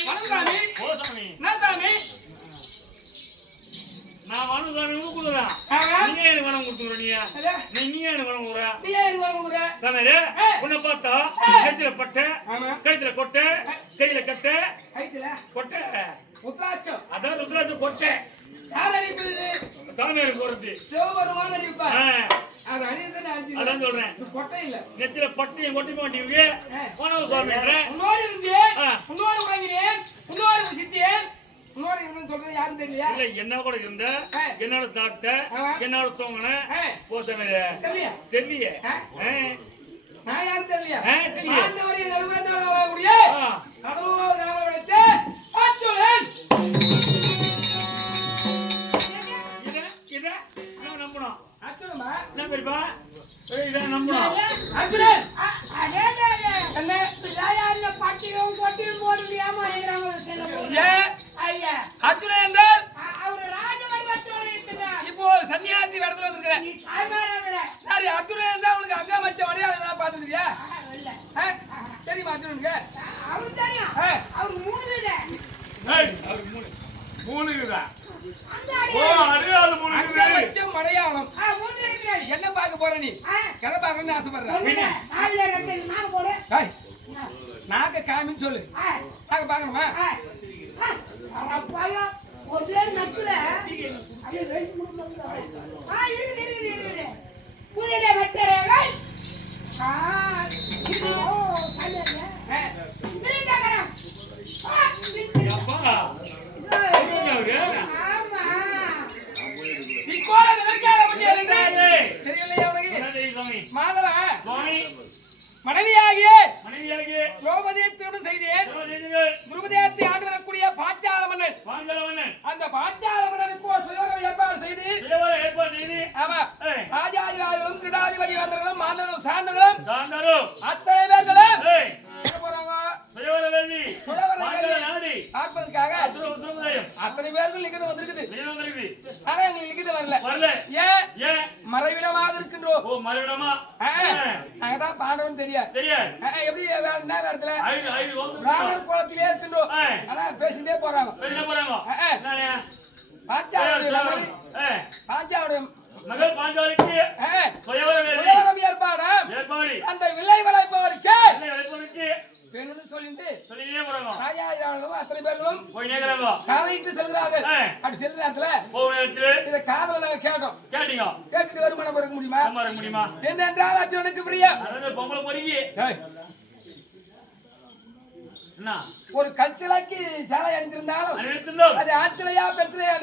சாமி ஓ சாமி என்ன சாமி நான் வணக்கம் சாமி கொடுக்குறேன் நீங்க எனக்கு வணக்கம் கொடுத்துறீங்க நீங்க எனக்கு வணக்கம் கொடுக்குற நீ எனக்கு வணக்கம் கொடுக்குற சாமி உன்னை பார்த்தா கைத்துல பட்டை கைத்துல கொட்டை கையில கட்டை கைத்துல கொட்டை ருத்ராட்சம் அதான் ருத்ராட்சம் கொட்டை யார் அடிப்பது சாமியாருக்கு போறது சிவபெருமான் அடிப்பா அது அடிப்பது அடிச்சு அதான் சொல்றேன் கொட்டை இல்ல நெத்தில பட்டையும் கொட்டி மாட்டீங்க போனவ சாமி உன்னோடு இருந்தேன் உன்னோடு வாங்கினேன் உன்னோடு புசித்தேன் உன்னோடு இருந்து சொல்றது யாரும் தெரியலையா இல்ல என்ன கூட இருந்த என்னோட சாப்பிட்ட என்னோட தூங்கின போசமே தெரியலையே நான் யாரும் தெரியலையா தெரியல அந்த வரையை நடுவேந்தால வாங்கக்கூடிய கடலூர் நாவலத்தை அச்சுலன் இத நான் நம்பணும் அச்சுலமா என்ன பெரியப்பா இத நம்பணும் அச்சுலன் அதே என்ன விளையாடுல பட்டியும் கொட்டியும் போட்டு ஏமாறாங்க ஐயா அச்சுலன் என்றால் அவரு ராஜவடிவத்தோட இருக்கிறார் இப்போ சன்னியாசி இடத்துல வந்திருக்கிறேன் நீ சாய்மாராங்கற சரி அச்சுலன் என்றால் உனக்கு அக்கா மச்ச வழியா அதெல்லாம் பார்த்துக்கிறியா இல்ல சரிம்மா அச்சுலனுக்கு அவரு தெரியும் அவர் மூணு வீடு மூணு இருக்குதா அந்த ஓ அடியால மூணு அக்கா இருக்குது மச்சம் மலையாளம் மூணு வீடு என்ன பார்க்க போற நீ கதை பார்க்கணும்னு ஆசைப்படுற நாலுல ரெண்டு நாலு போடு நாக்க காமின்னு சொல்லு நாக்க பார்க்கணுமா அரப்பாயா ஒரே நக்குல அப்படியே வெயிட் பண்ணுங்க இருக்கு புரியல வெட்டறேங்க இது ஓ கல்லல நீங்கங்கற அப்பா ஆமா இக்கோல நினைக்காத முடிய தெரியலையா உனக்கு மாதவா மனைவியாகிய திரௌபதியை திருமணம் செய்தேன் திரௌபதியாத்தை ஆண்டு வரக்கூடிய பாஞ்சால மன்னன் அந்த பாஞ்சால மன்னனுக்கு சுயோகம் ஏற்பாடு செய்து ஆமா ராஜாதிராஜர்களும் கிடாதிபதி வேந்தர்களும் மாந்தர்களும் சார்ந்தர்களும் அத்தனை பேர்களும் போறாங்க பார்ப்பதற்காக அத்தனை பேர்கள் லிகிதம் வந்திருக்குது ஆனா எங்களுக்கு லிகிதம் வரல ஏன் மறைவிடமாக இருக்கின்றோம் நாங்க தான் பாண்டவன் தெரியாது எப்படி என்ன நேரத்துல ராணர் குளத்திலே இருக்கின்றோம் ஆனா பேசிட்டே போறாங்க பாஞ்சாவுடைய மகள் பாஞ்சாலிக்கு சுயவரம் ஏற்பாடு அந்த வில்லை வளைப்பவருக்கு வேணும்னு சொல்லிட்டு ராஜாஜாவும் அத்தனை பேர்களும் காலையிட்டு செல்கிறார்கள் அப்படி செல்ற நேரத்துல இதை காதல நாங்க கேட்டோம் கேட்டுட்டு வருமானம் இருக்க முடியுமா என்னென்றால் அர்ஜுனனுக்கு பிரியம் ஒரு கல்ச்சலாக்கி சாலை அணிந்திருந்தாலும் அது ஆட்சிலையா பெற்றையா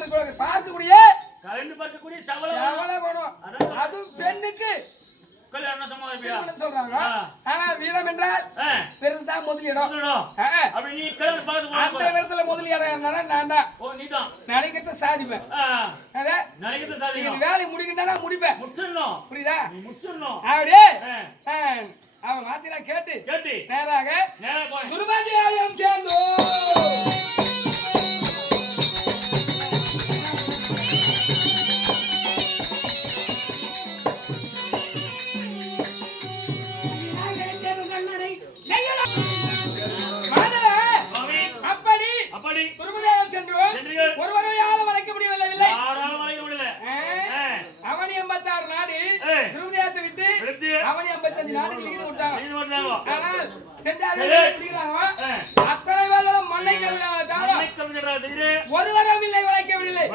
பார்க்கக்கூடிய அதுவும் பெண்ணுக்கு சொல்றாங்க ஆனா வீரம் என்றால் பெருதான் முதலிடம் அந்த இடத்துல முதலிடம் நான் தான் நினைக்கிறத சாதிப்பேன் வேலையை முடிக்கின்றா முடிப்பேன் புரியுதா அப்படியே அவன் மாத்தினா கேட்டு நேராக குருபாதி ஆலயம் சேர்ந்தோம் ஒருவரையால் வளைக்க முடியவில்லை அவனி 86 நாடு திருமதியாத்தை விட்டு அவனி 55 நாடுகள் ஈடு விட்டாங்க ஆனால் சென்றார்கள் அத்தனை பேர்களும் மண்ணை ஒருவரும் இல்லை வளைக்கவில்லை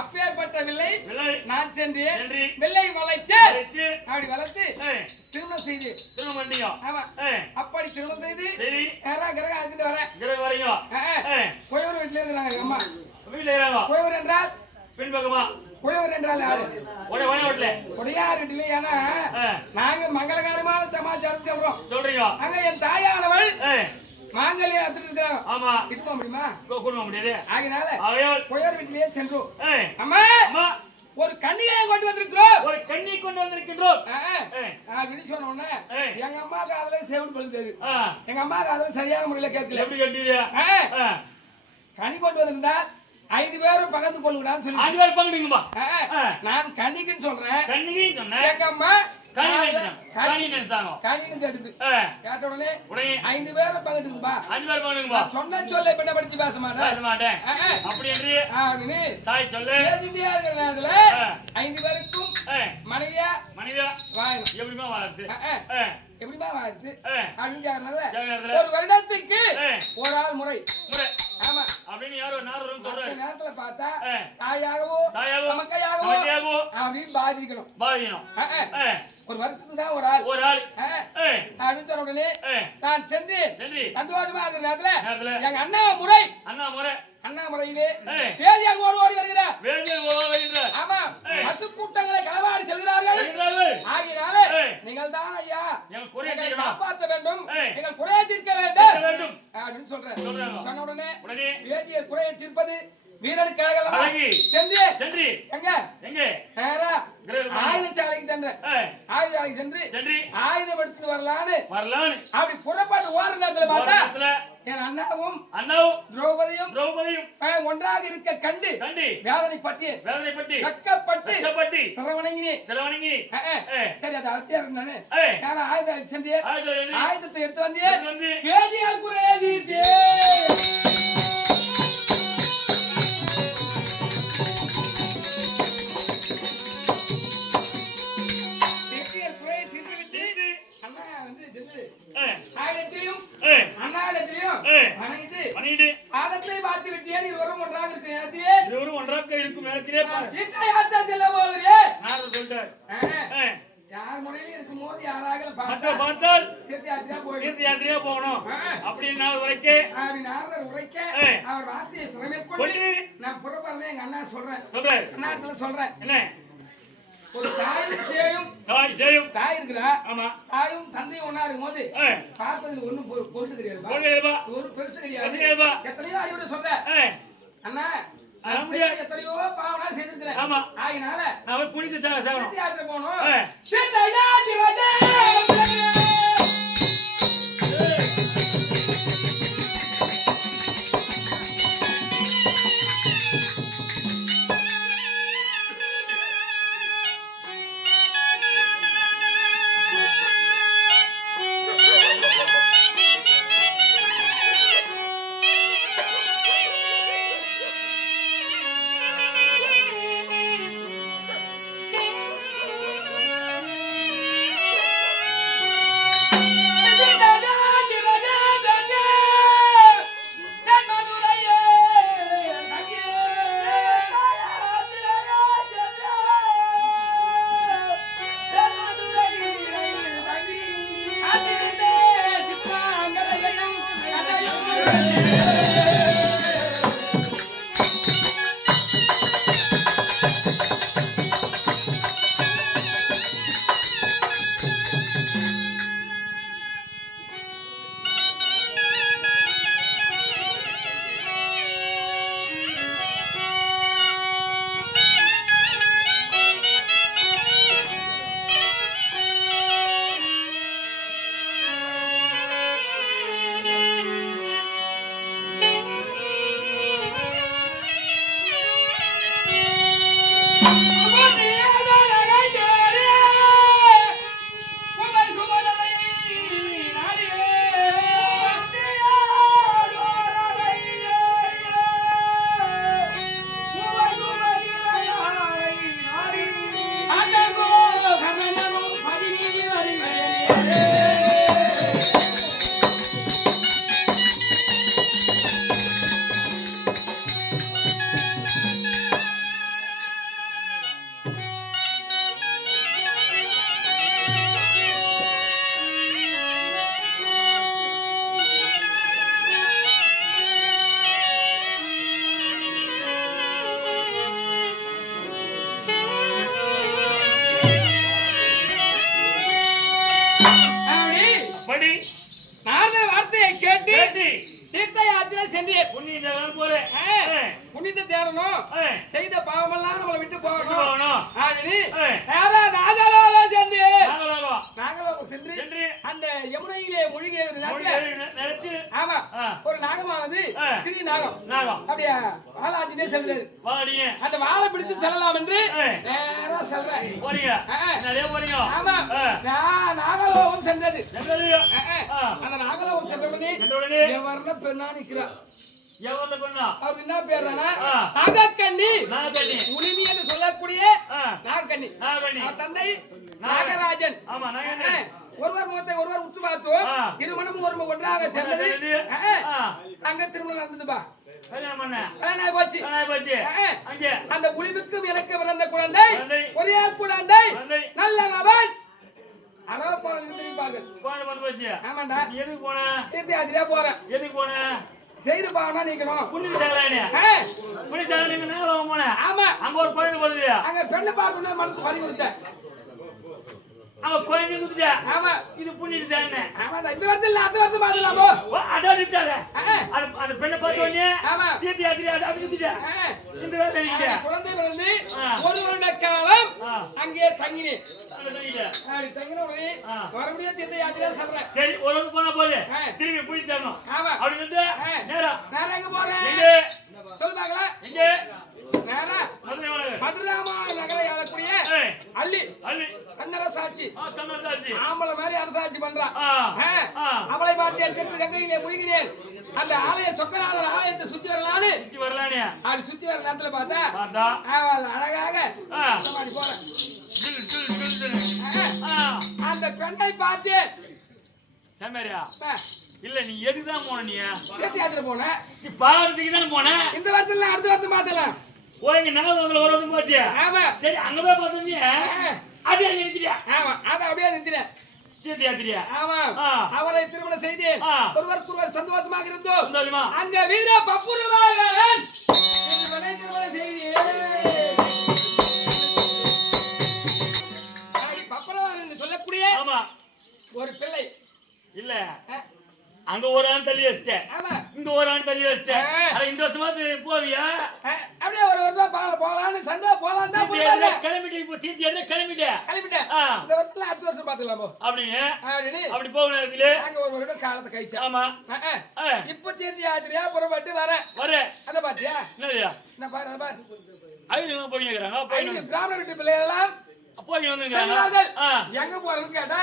அப்பேற்பட்ட வில்லை நான் சென்று வில்லை வளைத்து அப்படி வளர்த்து திருமணம் செய்து அப்படி திருமணம் செய்து கிரகம் அழைச்சிட்டு வரேன் குயவர் வீட்டுல இருக்கிறாங்க அம்மா குயவர் என்றால் பின்பக்கமா குயவர் என்றால் யாரு உடையார் வீட்டுல ஏன்னா நாங்க மங்களகரமான சமாச்சாரம் சொல்றோம் அங்க என் தாயானவள் மாங்கல்யம் எடுத்துட்டு இருக்காங்க ஆமா கிட்ட முடியுமா கூட்ட முடியாது ஆகினால குயவர் வீட்டிலேயே சென்றோம் அம்மா ஒரு கன்னிகையை கொண்டு வந்திருக்கிறோம் அப்படி சொன்ன உடனே எங்க அம்மா காதல சேவல் பழுந்தது எங்க அம்மா காதல சரியான முறையில கேட்கல கனி கொண்டு வந்திருந்தா 5 பேரும் பக்கத்து கொள்ளுங்கடான்னு சொல்லி நான் கன்னிக்குன்னு சொல்றேன் எங்க அம்மா காணின்னு கேட்டுது. கேட்ட உடனே 5 பேரை பங்கிட்டுப்பா. 5 பேர் பங்கிட்டுப்பா. சொன்ன சொல்ல பின்னப்படுத்தி பேச மாட்டேன். அப்படி என்று அப்படின்னு தாய் சொல்லு. பேசிட்டே இருக்கிற நேரத்துல 5 பேருக்கும் மனைவியா வாயணும். எப்படிமா வாழ்த்து? எப்படிமா வாழ்த்து? அப்படின்னு ஒரு வருடத்துக்கு ஒரு ஆள் முறை. ஆமா. அப்படின்னு யாரோ நாரரும் சொல்றாரு. அந்த நேரத்துல பார்த்தா தாயாகவோ நமக்கையாகவோ அப்படின்னு பாதிக்கணும். ஒரு வருஷத்துக்கு தான் ஒரு ஆள். அப்படின்னு சொன்ன உடனே நான் சென்று சந்தோஷமா இருக்கிற நேரத்துல எங்க அண்ணா முறையிலே வேதியாக ஓடி வருகிறார். ஆமா. பசு கூட்டங்களை களவாடி செல்கிறார்கள். ஆகினால நீங்கள் தான் ஐயா எங்களை காப்பாற்ற வேண்டும், எங்கள் குறையை தீர்க்க வேண்டும் அப்படின்னு சொல்றேன். சொன்ன உடனே வேதிய குறையை தீர்ப்பது வீரனுக்காக சென்று எங்க ஆயுதசாலைக்கு சென்று ஆயுதம் எடுத்து வரலான்னு அப்படி புறப்பாட்டு ஓடுற நேரத்துல பார்த்தா என் அண்ணாவும் திரௌபதியும் ஒன்றாக இருக்க கண்டு வேதனைப்பட்டு வெட்கப்பட்டு சிரவணங்கினேன். சரி அது அத்தியாரம் நானு ஆயுதம் சென்று ஆயுதத்தை எடுத்து வந்தேன். வேதியால் குறையை தீர்த்தேன். பாதத்தை பார்த்து விட்டேன். இருவரும் ஒன்றாக இருக்கும் நேரத்திலே சொல்லிட்டார். யார் முறையில இருக்கும் போது யாராக பார்த்தால் தீர்த்த யாத்திரையா போகணும் அப்படின்னு உரைக்க அவர் வார்த்தையை சிரமேற்கொண்டு நான் புறப்படுறேன். எங்க அண்ணா சொல்றேன் என்ன ஒரு தாயும் தாய் இருக்கிறா. ஆமா. தாயும் தந்தையும் ஒன்னா இருக்கும் போது பார்ப்பதில் ஒண்ணும் பொருட்டு கிடையாது. ஒரு பெருசு கிடையாது. எத்தனையோ அறிவுரை சொல்ற அண்ணா எத்தனையோ பாவனா செய்திருக்கிறேன். ஆமா. ஆகினால நான் புனித யாத்திரை போகணும். புனித தேடணும். செய்த பாவமெல்லாம் நம்மளை விட்டு போகணும். நாகலோகம் சென்று அந்த யமுனையிலே மூழ்கிய நேரத்தில் ஆமா ஒரு நாகமானது சிறிய நாகம் அப்படியே வாழாட்டினே செல்கிறது. அந்த வாழை பிடித்து செல்லலாம் என்று நேரா சொல்றேன். போறீங்க நிறைய போறீங்க. ஆமா. நான் நாகலோகம் சென்றது. அந்த நாகலோகம் சென்றவனே எவர்ல பெண்ணா நிக்கிறா. எவர்ல பெண்ணா? அவர் என்ன பேர்னா நாகக்கண்ணி. உளிமி என்று சொல்லக்கூடிய நாகக்கண்ணி. தந்தை நாகராஜன். ஆமா நாகராஜன். ஒருவர் முகத்தை ஒருவர் உற்று பார்த்தோம். இருமணமும் ஒரு ஒன்றாக சேர்ந்தது. அங்க திருமணம் நடந்ததுப்பா. போச்சு. அந்த உளிமிக்கு விளக்க பிறந்த குழந்தை ஒரே குழந்தை நல்ல நபன். அளவ போன திருப்பார்கள். ஆமாண்டா. எதுக்கு போன? தீர்த்தி யாத்திரையா போறேன். எதுக்கு போன? செய்து பாவனா நீக்கணும். புனித தகலானே. புனித தகலானே நாகலோகம் போன. ஆமா. அங்க ஒரு குழந்தை போகுது. அங்க பெண்ணை பார்க்கணும் மனசு பறி கொடுத்தேன். அவ குழந்தை குடுத்தா. ஆமா. இது புனித தானே. ஆமா. இந்த வருஷம் இல்ல அடுத்த வருஷம் பாத்துலாமோ. அதான் நிட்டாத. அந்த பெண்ணை பார்த்தோனே. ஆமா. தீர்த்தி யாத்திரை அது குடுத்தா. இந்த வேலை நீங்க. குழந்தை பிறந்து ஒரு வருட காலம் அங்கே தங்கினேன். அப்படி தங்கின உடனே மறுபடியும் தீர்த்த யாத்திரை சொல்றேன். சரி ஒரு வந்து போனா போது திரும்பி போய் தரணும். ஆமா. அப்படி வந்து நேரா எங்க போறேன்? எங்க சொல்லு பாக்கலாம். எங்க நேரா மதுராமா நகரை ஆளக்கூடிய அள்ளி கண்ணல சாட்சி. ஆம்பளை மாதிரி அரசாட்சி பண்றான். அவளை பார்த்து சென்று கங்கையிலே முழுகினேன். அந்த ஆலய சொக்கநாதர் ஆலயத்தை சுத்தி வரலான்னு அப்படி சுத்தி வர நேரத்துல பார்த்தா அழகாக போறேன். அந்த பெண்ணை பார்த்து சமரியா இல்ல நீ எதுக்குதான் போன? நீ தீர்த்த யாத்திரை போன. நீ பாரதிக்கு தானே போன. இந்த வருஷம் இல்ல அடுத்த வருஷம் பாத்துக்கலாம். போய் நாகலோகத்துல ஒரு வருஷம் போச்சு. ஆமா. சரி அங்க போய் பார்த்தீங்க அது அங்க நிறுத்தியா? ஆமா. அதை அப்படியே நிறுத்தினேன். தீர்த்த யாத்திரையா? ஆமா. அவரை திருமணம் செய்து ஒருவர் சந்தோஷமாக இருந்தோம். அங்க வீர பப்புருவாகன் திருமணம் செய்து பப்புருவாகன் சொல்லக்கூடிய ஒரு பிள்ளை இல்ல. அங்க ஒரு ஆண் தள்ளி வச்சிட்டேன். இங்க ஒரு ஆண் தள்ளி வச்சிட்டேன். இந்த வருஷமா போவியா? அப்படியே ஒரு வருஷம் போலான்னு சண்டை போலாம் தான் கிளம்பிட்டு இப்போ தீர்த்தி கிளம்பிட்டேன். இந்த வருஷத்துல அடுத்த வருஷம் பாத்துக்கலாமோ அப்படின்னு அப்படி போக நேரத்துல அங்க ஒரு வருடம் காலத்தை கழிச்சா. ஆமா. இப்ப தீர்த்தி யாத்திரையா புறப்பட்டு வரேன். அத பாத்தியா? என்ன பாரு அத பாரு. ஐயோ போய் கேக்குறாங்க. பிராமண வீட்டு பிள்ளைகள் எல்லாம் போய் வந்துருக்காங்க. எங்க போறதுன்னு கேட்டா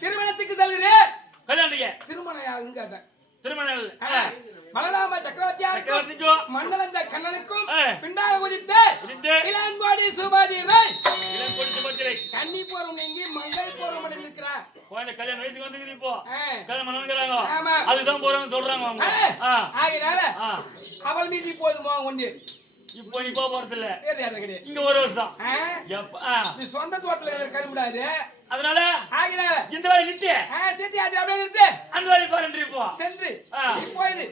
திருமணத்துக்கு தள்ளுறே. கல்யாணத்துக்கு திருமணம் யாருன்னு கேட்டேன். திருமணம் பலராம சக்கரவர்த்தியாருக்கும் மண்டலந்த கண்ணனுக்கும் பிண்டாக உதித்த இளங்கோடி சுபாதிரை கன்னி போறோம் நீங்கி மங்கள் போறோம் இருக்கிறா. கல்யாண வயசுக்கு வந்து இப்போ கல்யாணம் பண்ணுறாங்க. அதுதான் போறோம்னு சொல்றாங்க. ஆகினால அவள் மீதி போதுமா ஒண்ணு. இப்போ நீ போறது இல்ல. இங்க ஒரு வருஷம் நீ சொந்த தோட்டத்துல கரும்பிடாது. அதனால இந்த வழி நிறுத்தி அப்படியே நிறுத்தி அந்த வழி பாருன்று இப்போ சென்று இப்போது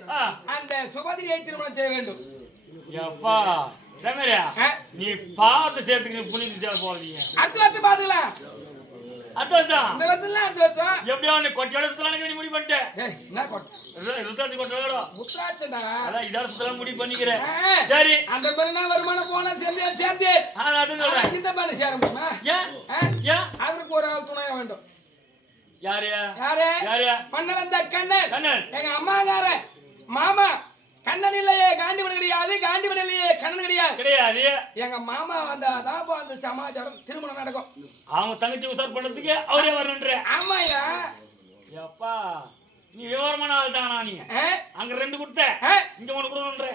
அந்த சுபதிரியை திருமணம் செய்ய வேண்டும். எப்பா சமரியா நீ பார்த்து சேர்த்துக்கு புனித போவீங்க. அடுத்த வருஷம் பாத்துக்கலாம். அடுத்த வருஷம் இந்த வருஷம் அடுத்த வருஷம் எப்படியா நீ கொட்டை வருஷத்துல நீ முடிவு பண்ணிட்டேன். என்ன கொட்டை ருத்ராட்சி கொட்டை முத்ராட்சடா. அதான் இந்த வருஷத்துல முடிவு பண்ணிக்கிறேன். சரி அந்த பெண்ணா வருமானம் போனா சேர்ந்து அதான் சொல்றேன். இந்த பண்ண சேர முடியுமா? ஏன் அதுக்கு ஒரு ஆள் துணையா வேண்டும். யாரு யாரு யாரு? மன்னலந்த கண்ணன். எங்க அம்மாக்கார மாமா கண்ணன் இல்லையே காண்டிவன் கிடையாது. காண்டிவன் இல்லையே கண்ணன் கிடையாது. எங்க மாமா வந்தாதான் அந்த சமாச்சாரம் திருமணம் நடக்கும். அவங்க தங்கச்சி உசார் பண்றதுக்கு அவரே வரணுன்ற. ஆமாயா எப்பா நீ விவரமான ஆள் தானா? நீ அங்க ரெண்டு கொடுத்த இங்க ஒண்ணு கொடுக்கணுன்ற.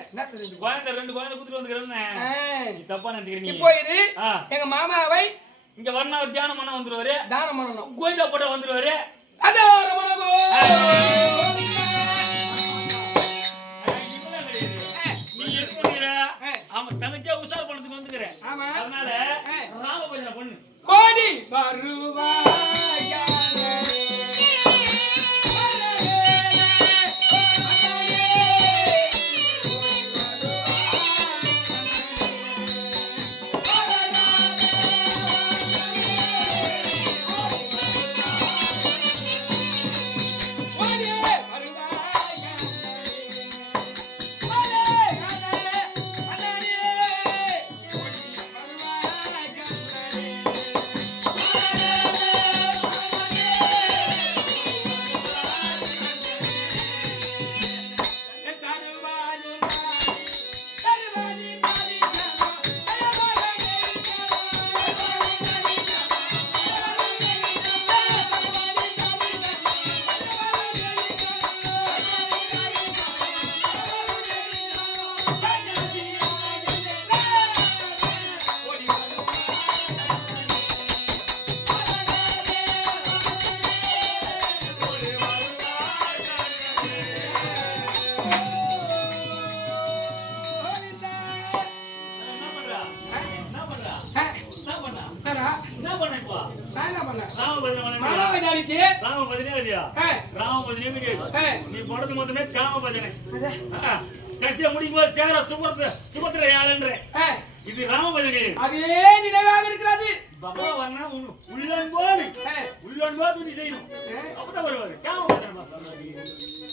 குழந்தை ரெண்டு குழந்தை குடுத்துட்டு வந்துக்கிறேன். நீ தப்பா நினைக்கிறீங்க. இப்போ இது எங்க மாமாவை இங்க வரணும். ஒரு தியானம் பண்ண வந்துருவாரு. தானம் பண்ணணும். கோயில போட்ட வந்துருவாரு. அவன் தங்கச்சியா உசார் பண்ணதுக்கு வந்துக்கிறேன். அதனால ராம பஜனை பண்ணு. கோடி வருவாயா என்னதியா ராம பஜனை கிடையாது நீ போடுறது மொத்தமே காம பஜனை கடைசியா முடிக்கும் போது சேர சுபத்திர யாழன்ற இது ராம பஜனை அதே நினைவாக இருக்கிறது பகவான் உள்ளன்போடு நீ செய்யணும் அப்பதான் வருவாரு காம பஜனை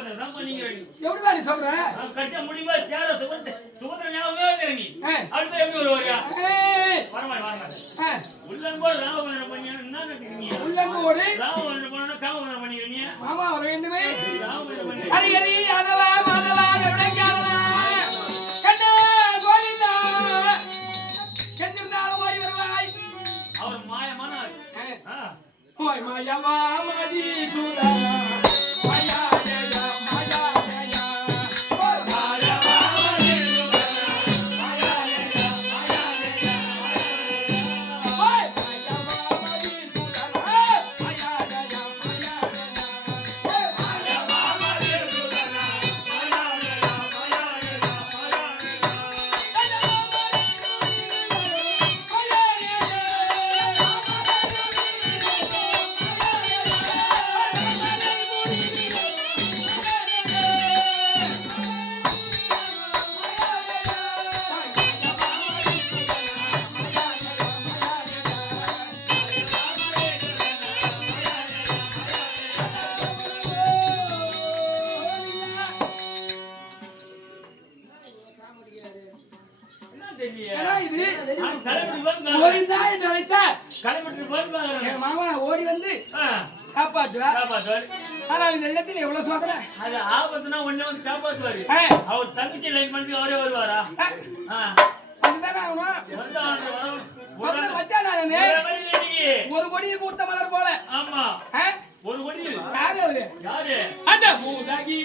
எப்படிதான் நீ சொல்ற கட்ட முடியுமா சேர சுபத்திர ஞாபகமே இறங்கி அடுத்த எப்படி வருவாங்க உள்ளன்போடு ராமபஜனை பண்ணி என்ன நினைக்கிறீங்க உள்ளன்போடு ராமபஜனை பண்ணா காமபஜனை பண்ணிக்கிறீங்க ஆமா வர வேண்டுமே ராமபஜனை பண்ணி ஹரி ஹரி யாதவா மாதவா கருணாச்சாரனா கண்ணா கோவிந்தா செஞ்சிருந்தாலும் ஓடி வருவாய் அவர் மாயமானார் ஓய் மாயவா மதி சூரா மாயா ஜயா மாயா ஜயா ஓய் மாயவா மதி சூரா மாயா ஜயா மாயா ஜயா ஓய் மாயவா மதி சூரா மாயா ஜயா மாயா ஜயா ஓய் மாயவா மதி சூரா மாயா ஜயா மாயா மாமா ஓடி வந்து காப்பாற்றுவார். ஆனால் இந்த இடத்தில் எவ்வளவு சோதனை. அது ஆபத்துனா ஒண்ணு வந்து காப்பாத்துவாரு. அவர் தங்கச்சி லைன் பண்ணி அவரே வருவாரா? அதுதானே ஒரு கொடியில் பூத்த மலர் போல. ஆமா ஒரு கொடியில் யாரு அவரு? யாரு? அந்த மூதகி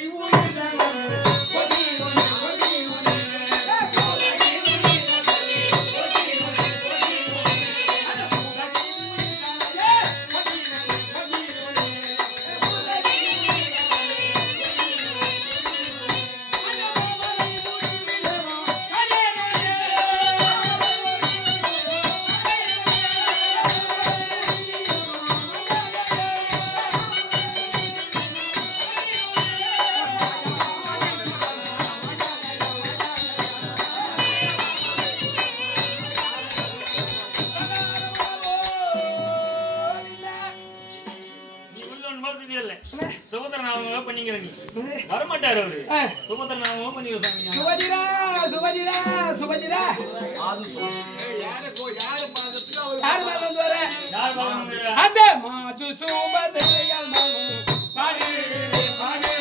வரமாட்டாரு அவரு. சுபத்திர நாமமா பண்ணிக்க சுபதிரா சுபதிரா சுபதிரா யாரு வந்து வர அந்த மாசு சுபதிரையால் பாடு பாடு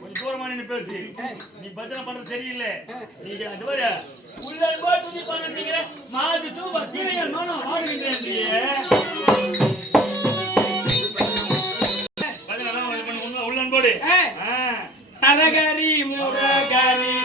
கொஞ்சம் தூரமா நின்னு பேசி. நீ பஜனை பண்றது சரியில்லை. நீ அது இதழ் போல் துணி பறக்கிறேன் மாது சூப்பர் கீரைகள் மனம் ஆடுகின்றேன் உள்ளன்போடு அரகரி முரகரி